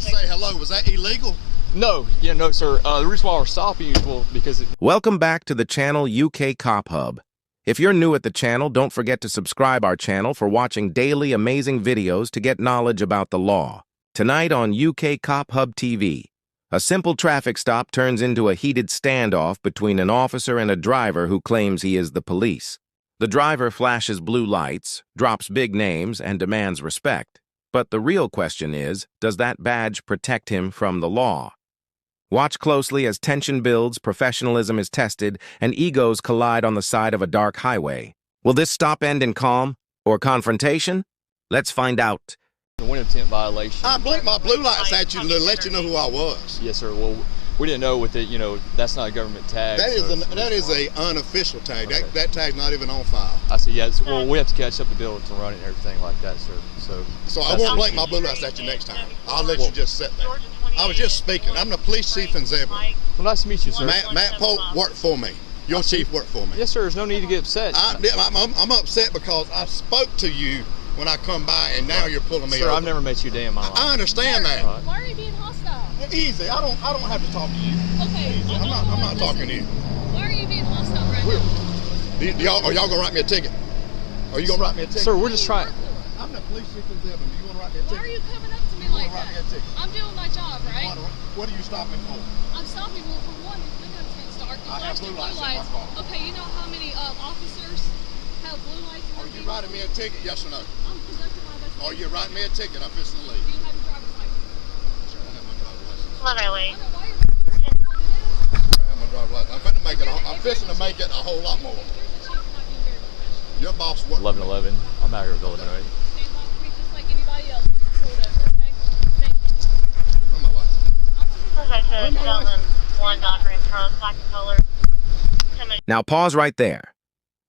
didn't say hello. Was that illegal? No, yeah, no, sir. The reason why we're stopping you is because Welcome back to the channel UK Cop Hub. If you're new at the channel, don't forget to subscribe our channel for watching daily amazing videos to get knowledge about the law. Tonight on UK Cop Hub TV, a simple traffic stop turns into a heated standoff between an officer and a driver who claims he is the police. The driver flashes blue lights, drops big names, and demands respect. But the real question is, does that badge protect him from the law? Watch closely as tension builds, professionalism is tested, and egos collide on the side of a dark highway. Will this stop end in calm or confrontation? Let's find out. the wind intent violation. I blinked my blue lights at you to let you know who I was. Yes, sir. Well, we didn't know with it, that's not a government tag. That is an unofficial tag. Okay. That tag's not even on file. I see. Yeah. Well, we have to catch up the bill to run it and everything like that, sir. So I won't blink my blue lights at you next time. I'll let you just sit there. I was just speaking. I'm the police chief in Zebulon. Well, nice to meet you, sir. Matt Pope worked for me. Your chief worked for me. Yes, sir. There's no need to get upset. I'm upset because I spoke to you when I come by, and now you're pulling me over. Sir, I've never met you a day in my life. I understand that. Right. Why are you being hostile? Easy. I don't have to talk to you. Okay. Easy. I'm not talking to you. Why are you being hostile right now? Are y'all gonna write me a ticket? Are you gonna write me a ticket? Sir, we're just trying. I'm the police chief in Zebulon. Do you wanna write me a ticket? Why are you coming up to me like that? I'm doing my job, right? What are you stopping for? I'm stopping you for one. The windows getting dark. I have blue lights in my car. Okay, you know how many officers have blue lights in their Are you vehicles? writing me a ticket? Yes or no? I'm conducting my investigation. Are you writing me a ticket? I'm fixing to leave. Do you have your driver's license? Sure, I have my driver's license. I Literally. don't know why you're I have my driver's license. I'm fixing to make it a whole lot more. You're the chief not being very professional. Your boss worked. 11:11. I'm out here with Illinois. Stand by for me just like anybody else. Pull it over, okay? Thank you. Where's my license? Okay, so 2001 Dodge Ram truck, black in color. Now pause right there.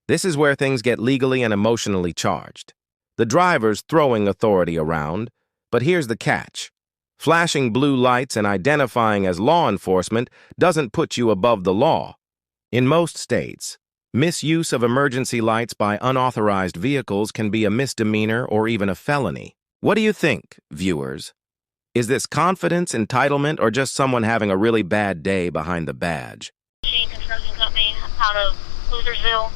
This is where things get legally and emotionally charged. The driver's throwing authority around, but here's the catch. Flashing blue lights and identifying as law enforcement doesn't put you above the law. In most states, misuse of emergency lights by unauthorized vehicles can be a misdemeanor or even a felony. What do you think, viewers? Is this confidence, entitlement, or just someone having a really bad day behind the badge? Machine Construction Company out of Losersville.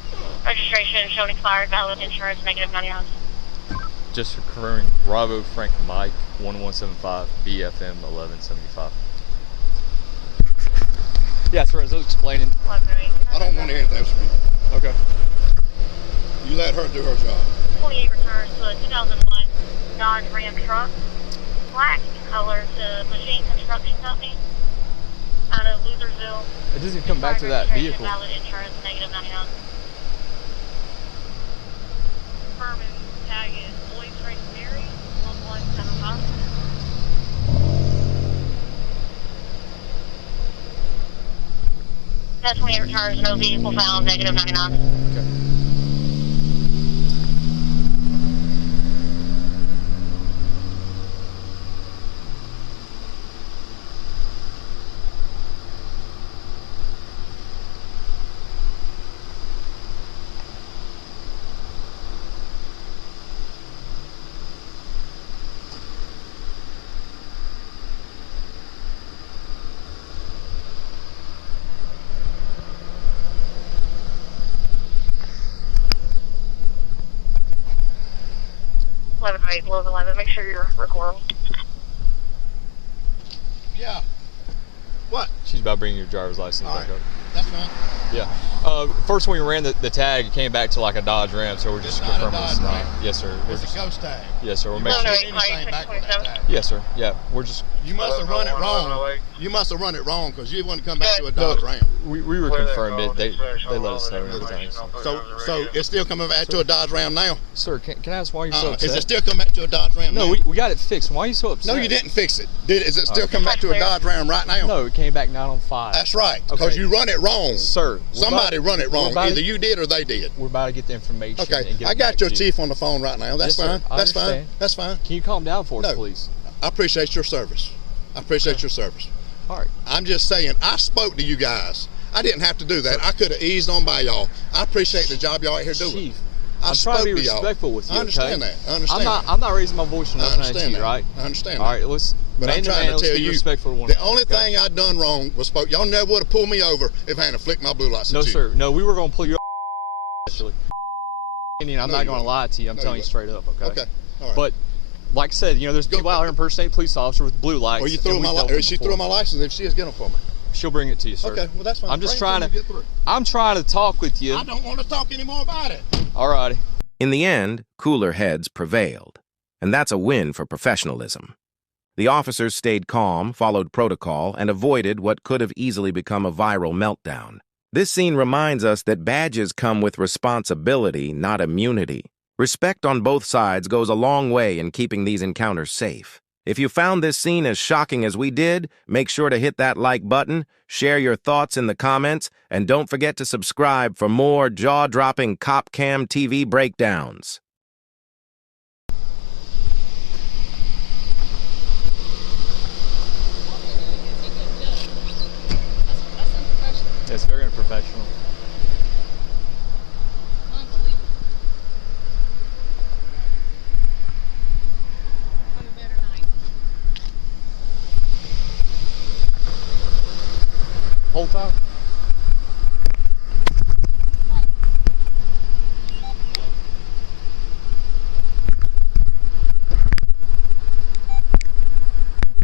Registration shown expired, valid insurance, -99. Just confirming Bravo Frank Mike 1175 BFM 1175. Yeah, sir. As I was explaining. I don't want to hear anything from you. Okay. You let her do her job. 28 returns to a 2001 Dodge Ram truck, black in color, to Machine Construction Company out of Losersville. It doesn't come back to that vehicle. Valid insurance, -99. Confirming tag is Boy Frank Mary 1175. That's 28 returns, no vehicle found, -99. Okay. Right, 11, make sure you're recording. Yeah. What? She's about bringing your driver's license back up. That's fine. Yeah. First, when we ran the tag, it came back to like a Dodge Ram, so we're just It's not a confirming Dodge it's not. Ram. Yes, sir. It's a ghost tag. Yes, sir. We're You making must sure. have anything back with that tag. Yes, sir. Yeah, we're just. You must have run it wrong. You must have run it wrong because you wouldn't come back to a Dodge Ram. We were confirmed it. They let us know and everything. So it's still coming back to a Dodge Ram now? Sir, can I ask why you're so upset? Is it still coming back to a Dodge Ram now? No, we got it fixed. Why are you so upset? No, you didn't fix it. Is it still coming back to a Dodge Ram right now? No, it came back 9 on 5. That's right, because you run it wrong. Sir. Somebody run it wrong. Either you did or they did. We're about to get the information. Okay, and get I it got back your to you. chief on the phone right now. That's Yes, fine. sir. I That's fine. understand. That's fine. Can you calm down for us, please? I appreciate your service. I appreciate your service. All right. I'm just saying, I spoke to you guys. I didn't have to do that. I could have eased on by y'all. I appreciate the job y'all out here doing. Chief, I I'm trying to be y'all. respectful with you. I understand okay? that. I understand. I'm not raising my voice or I nothing at understand you, that. right? I understand. All right, let's But I'm Man to trying man, to let's tell be you, respectful to one the another, only okay? thing I'd done wrong was y'all never would have pulled me over if I hadn't flicked my blue lights No, at you. sir. No, we were going to pull you actually. I'm No, not you going to wouldn't. lie to you. I'm No, telling you you straight up, okay? Okay, all right. But like I said, you know, there's people out here impersonating police officer with blue lights. Or you and threw we've my dealt with she them threw before. my license if she is getting them for me. She'll bring it to you, sir. Okay, well that's fine. I'm just Bring it trying till you get through. I'm trying to talk with you. I don't want to talk anymore about it. Alrighty. In the end, cooler heads prevailed, and that's a win for professionalism. The officers stayed calm, followed protocol, and avoided what could have easily become a viral meltdown. This scene reminds us that badges come with responsibility, not immunity. Respect on both sides goes a long way in keeping these encounters safe. If you found this scene as shocking as we did, make sure to hit that like button, share your thoughts in the comments, and don't forget to subscribe for more jaw-dropping Cop Cam TV breakdowns. Yeah, it's very unprofessional. Unbelievable. Have a better night. Whole time?